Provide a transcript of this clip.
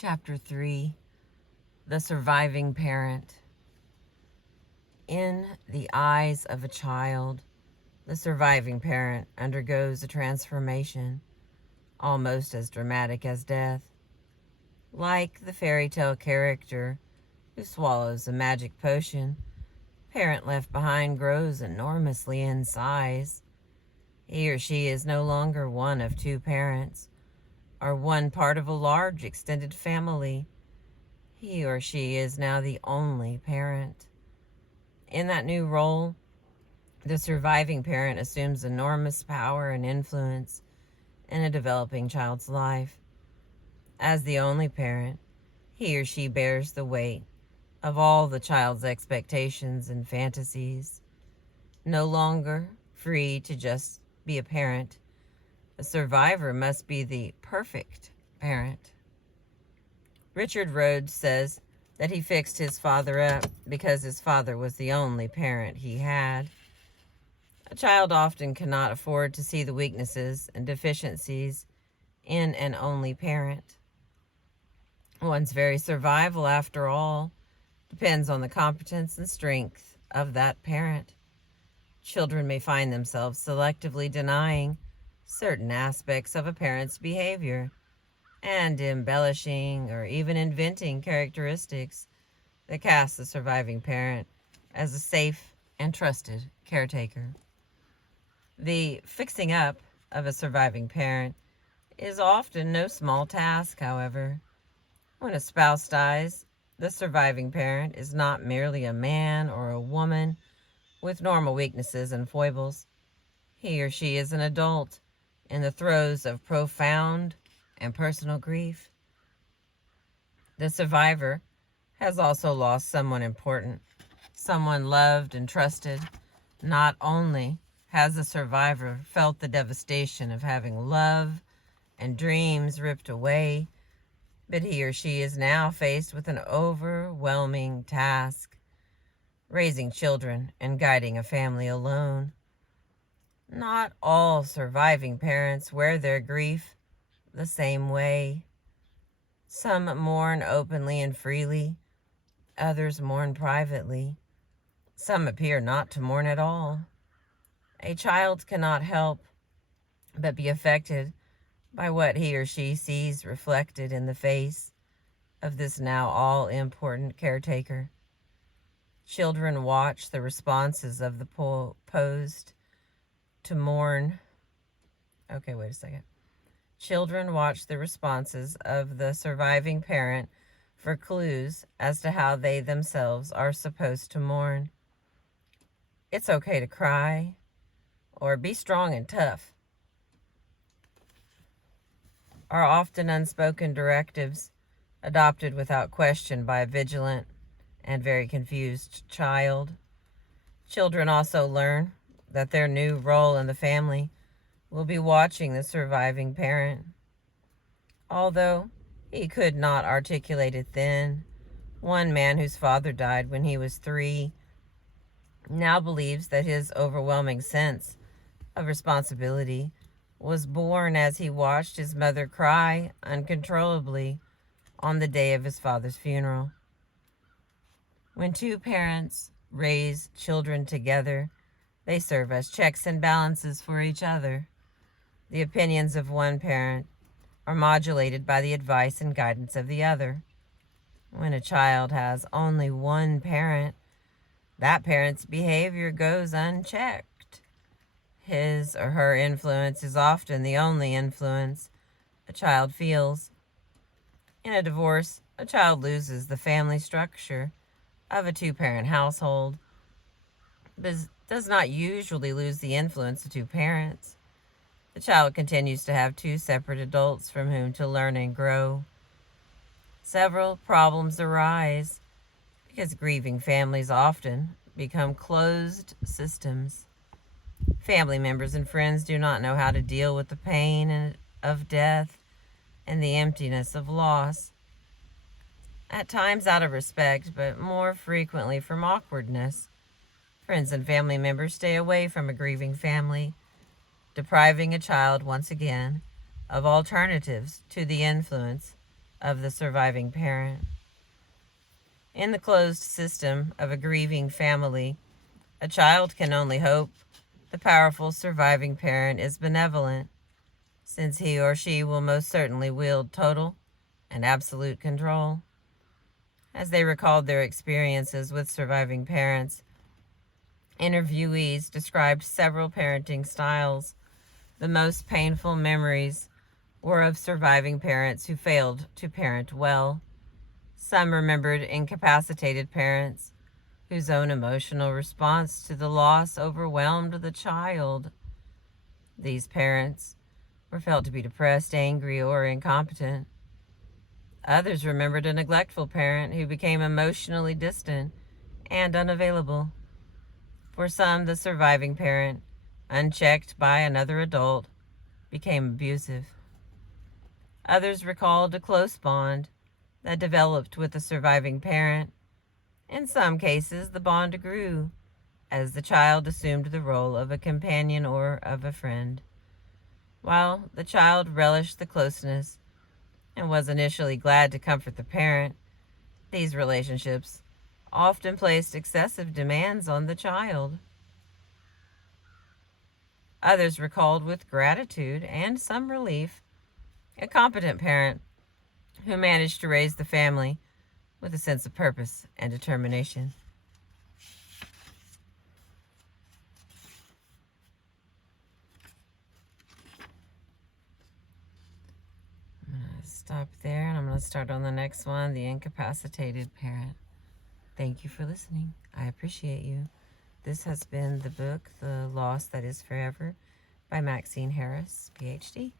Chapter 3, The Surviving Parent. In the eyes of a child, the surviving parent undergoes a transformation almost as dramatic as death. Like the fairy tale character who swallows a magic potion, parent left behind grows enormously in size. He or she is no longer one of two parents, or one part of a large extended family. He or she is now the only parent. In that new role, the surviving parent assumes enormous power and influence in a developing child's life. As the only parent, he or she bears the weight of all the child's expectations and fantasies. No longer free to just be a parent, a survivor must be the perfect parent. Richard Rhodes says that he fixed his father up because his father was the only parent he had. A child often cannot afford to see the weaknesses and deficiencies in an only parent. One's very survival, after all, depends on the competence and strength of that parent. Children may find themselves selectively denying certain aspects of a parent's behavior and embellishing or even inventing characteristics that cast the surviving parent as a safe and trusted caretaker. The fixing up of a surviving parent is often no small task, however. When a spouse dies, the surviving parent is not merely a man or a woman with normal weaknesses and foibles. He or she is an adult in the throes of profound and personal grief. The survivor has also lost someone important, someone loved and trusted. Not only has the survivor felt the devastation of having love and dreams ripped away, but he or she is now faced with an overwhelming task: raising children and guiding a family alone. Not all surviving parents wear their grief the same way. Some mourn openly and freely, others mourn privately. Some appear not to mourn at all. A child cannot help but be affected by what he or she sees reflected in the face of this now all-important caretaker. Children watch the responses of the posed to mourn. Okay, wait a second. Children watch the responses of the surviving parent for clues as to how they themselves are supposed to mourn. It's okay to cry, or be strong and tough, are often unspoken directives adopted without question by a vigilant and very confused child. Children also learn that their new role in the family will be watching the surviving parent. Although he could not articulate it then, one man whose father died when he was 3 now believes that his overwhelming sense of responsibility was born as he watched his mother cry uncontrollably on the day of his father's funeral. When two parents raise children together, they serve as checks and balances for each other. The opinions of one parent are modulated by the advice and guidance of the other. When a child has only one parent, that parent's behavior goes unchecked. His or her influence is often the only influence a child feels. In a divorce, a child loses the family structure of a two-parent household, but does not usually lose the influence of two parents. The child continues to have two separate adults from whom to learn and grow. Several problems arise because grieving families often become closed systems. Family members and friends do not know how to deal with the pain of death and the emptiness of loss. At times out of respect, but more frequently from awkwardness, friends and family members stay away from a grieving family, depriving a child once again of alternatives to the influence of the surviving parent. In the closed system of a grieving family, a child can only hope the powerful surviving parent is benevolent, since he or she will most certainly wield total and absolute control. As they recalled their experiences with surviving parents, interviewees described several parenting styles. The most painful memories were of surviving parents who failed to parent well. Some remembered incapacitated parents whose own emotional response to the loss overwhelmed the child. These parents were felt to be depressed, angry, or incompetent. Others remembered a neglectful parent who became emotionally distant and unavailable. For some, the surviving parent, unchecked by another adult, became abusive. Others recalled a close bond that developed with the surviving parent. In some cases, the bond grew as the child assumed the role of a companion or of a friend. While the child relished the closeness and was initially glad to comfort the parent, these relationships often placed excessive demands on the child. Others recalled with gratitude and some relief a competent parent who managed to raise the family with a sense of purpose and determination. I'm going to stop there and I'm going to start on the next one, the incapacitated parent. Thank you for listening. I appreciate you. This has been the book, The Loss That Is Forever, by Maxine Harris, PhD.